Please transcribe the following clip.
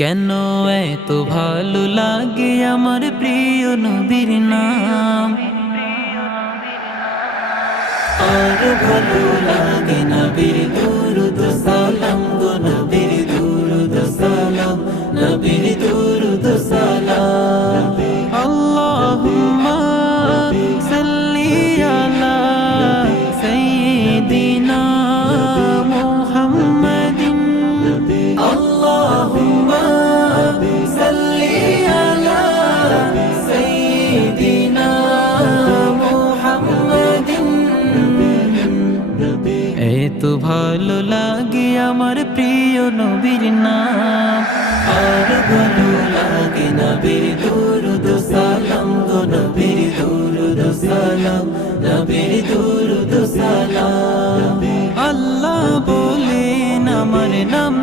কেন এত ভালো লাগে আমার প্রিয় নবীর নাম, আর ভালো লাগে নবীর দুরুদ সালাম গো, নবীর দুরুদ সালাম, নবীর দুরুদ সালাম। আল্লাহুম্মা সাল্লি আলা সাইয়্যিদিনা মুহাম্মাদিন, আল্লাহুম্মা সাল্লি আলা সাইয়্যিদিনা মুহাম্মাদিন। এত ভালো লাগে আমার প্রিয় নবীর নাম, আর ভালো লাগে নবীর দুরুদ সালাম গো, নবীর দুরুদ সালাম, নবীর দুরুদ সালাম। আল্লাহ বলেন আমার নাম